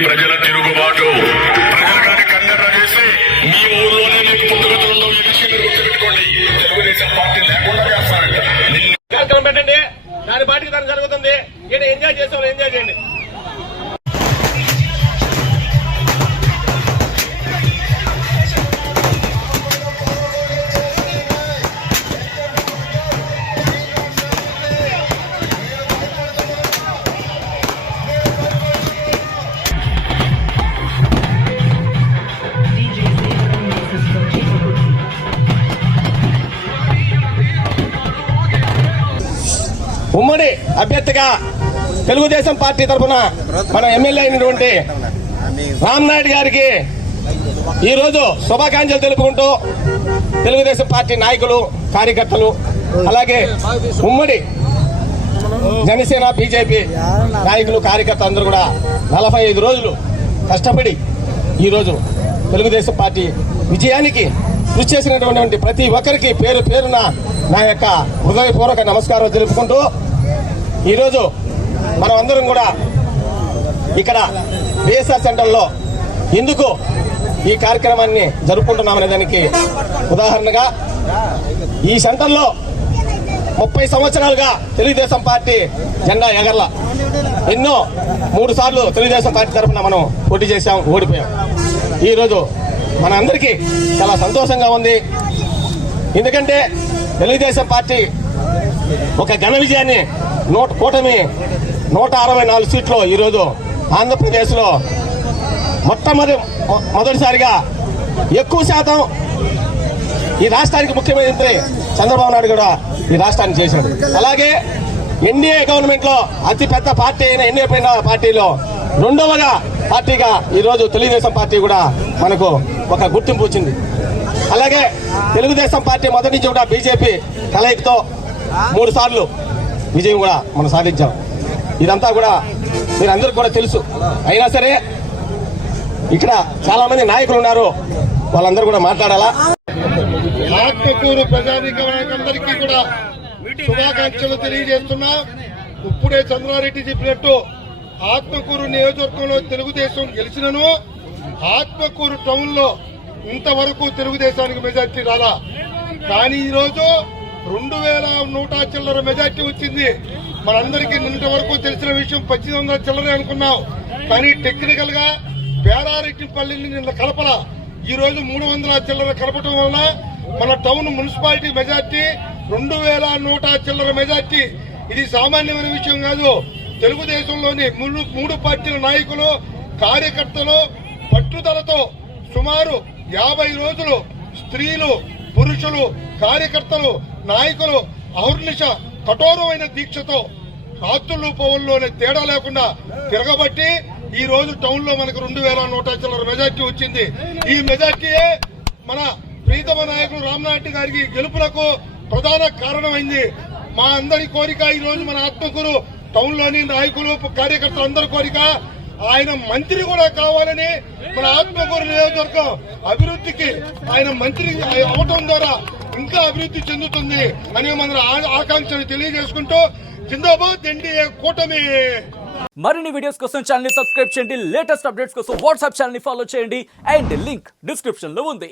ప్రజల తిరుగుబాటు ప్రజలు కానీ కన్నెర్ర చేస్తే మీ ఊర్లోనే మీకు పుట్టుగతులలో ఈ విషయం గుర్తుపెట్టుకోండి. తెలుగుదేశం పార్టీ లేకుండా చేస్తారంట. కార్యక్రమం పెట్టండి, దాని పార్టీకి దాని జరుగుతుంది. ఎంజాయ్ చేస్తాం, ఎంజాయ్ చేయండి. ఉమ్మడి అభ్యర్థిగా తెలుగుదేశం పార్టీ తరఫున మన ఎమ్మెల్యే అయినటువంటి రామనాయుడు గారికి ఈ రోజు శుభాకాంక్షలు తెలుపుకుంటూ తెలుగుదేశం పార్టీ నాయకులు, కార్యకర్తలు, అలాగే ఉమ్మడి జనసేన, బీజేపీ నాయకులు, కార్యకర్తలు అందరూ కూడా 45 రోజులు కష్టపడి ఈరోజు తెలుగుదేశం పార్టీ విజయానికి కృషి చేసినటువంటి ప్రతి ఒక్కరికి పేరు పేరున నా యొక్క హృదయపూర్వక నమస్కారం తెలుపుకుంటూ ఈరోజు మనం అందరం కూడా ఇక్కడ బిఎస్ఆర్ సెంటర్లో ఎందుకు ఈ కార్యక్రమాన్ని జరుపుకుంటున్నామనే దానికి ఉదాహరణగా ఈ సెంటర్లో 30 సంవత్సరాలుగా తెలుగుదేశం పార్టీ జెండా ఎగరల. ఎన్నో 3 సార్లు తెలుగుదేశం పార్టీ తరఫున మనం పోటీ చేశాం, ఓడిపోయాం. ఈరోజు మన అందరికీ చాలా సంతోషంగా ఉంది. ఎందుకంటే తెలుగుదేశం పార్టీ ఒక ఘన విజయాన్ని కూటమి 164 సీట్లు ఈరోజు ఆంధ్రప్రదేశ్లో మొదటిసారిగా ఎక్కువ శాతం ఈ రాష్ట్రానికి ముఖ్యమంత్రి చంద్రబాబు నాయుడు కూడా ఈ రాష్ట్రాన్ని చేశాడు. అలాగే ఎన్డీఏ గవర్నమెంట్ లో అతిపెద్ద పార్టీ అయిన ఎన్డీఏ పార్టీలో 2వ పార్టీగా ఈరోజు తెలుగుదేశం పార్టీ కూడా మనకు ఒక గుర్తింపు వచ్చింది. అలాగే తెలుగుదేశం పార్టీ మొదటి నుంచి కూడా బీజేపీ కలయికతో 3 సార్లు విజయం కూడా మనం సాధించాం. ఇదంతా కూడా మీరందరికీ కూడా తెలుసు. అయినా సరే ఇక్కడ చాలా మంది నాయకులు ఉన్నారు, వాళ్ళందరూ కూడా మాట్లాడాలా. ఆత్మకూరు ప్రజానీకానికి కూడా శుభాకాంక్షలు తెలియజేస్తున్నా. ఇప్పుడే చంద్రారెడ్డి చెప్పినట్టు ఆత్మకూరు నియోజకవర్గంలో తెలుగుదేశం గెలిచినను ఆత్మకూరు టౌన్ లో ఇంతవరకు తెలుగుదేశానికి మెజార్టీ రాలా. కానీ ఈరోజు 2100 చిల్లర మెజార్టీ వచ్చింది. మనందరికీ నిన్నటి వరకు తెలిసిన విషయం 1800 చిల్లరే అనుకున్నాం. కానీ టెక్నికల్ గా పేరారెడ్డిపల్లిని నిన్న కలపల. ఈ రోజు 300 చిల్లర కలపటం వలన మన టౌన్ మున్సిపాలిటీ మెజార్టీ 2100 చిల్లర మెజార్టీ. ఇది సామాన్యమైన విషయం కాదు. తెలుగుదేశంలోని 3 పార్టీల నాయకులు, కార్యకర్తలు పట్టుదలతో సుమారు 50 రోజులు స్త్రీలు, పురుషులు, కార్యకర్తలు, నాయకులు అహర్నిశ కఠోరమైన దీక్షతో రాత్రులు పౌరుల్లోనే తేడా లేకుండా తిరగబట్టి ఈ రోజు టౌన్ లో మనకు 2100 చిల్లర మెజార్టీ వచ్చింది. ఈ మెజార్టీయే మన ప్రీతమ నాయకులు రామనాయుడు గారికి గెలుపులకు ప్రధాన కారణమైంది. మా అందరి కోరిక ఈ రోజు మన ఆత్మకూరు టౌన్ లోని నాయకులు, కార్యకర్తలు అందరి కోరిక ఆయన మంత్రి కూడా కావాలని, మన ఆత్మకూరు నియోజకవర్గం అభివృద్ధికి ఆయన మంత్రి అవటం ద్వారా ఇంకా అభివృద్ధి చెందుతుంది అనే మన ఆకాంక్షలు తెలియజేసుకుంటూ జిందాబాద్ ఎన్డీఏ కూటమి. మరిన్ని వీడియోస్ కోసం ఛానల్ ని సబ్స్క్రైబ్ చేయండి. లేటెస్ట్ అప్డేట్స్ కోసం వాట్సాప్ ఛానల్ ని ఫాలో చేయండి. అండ్ లింక్ డిస్క్రిప్షన్ లో ఉంది.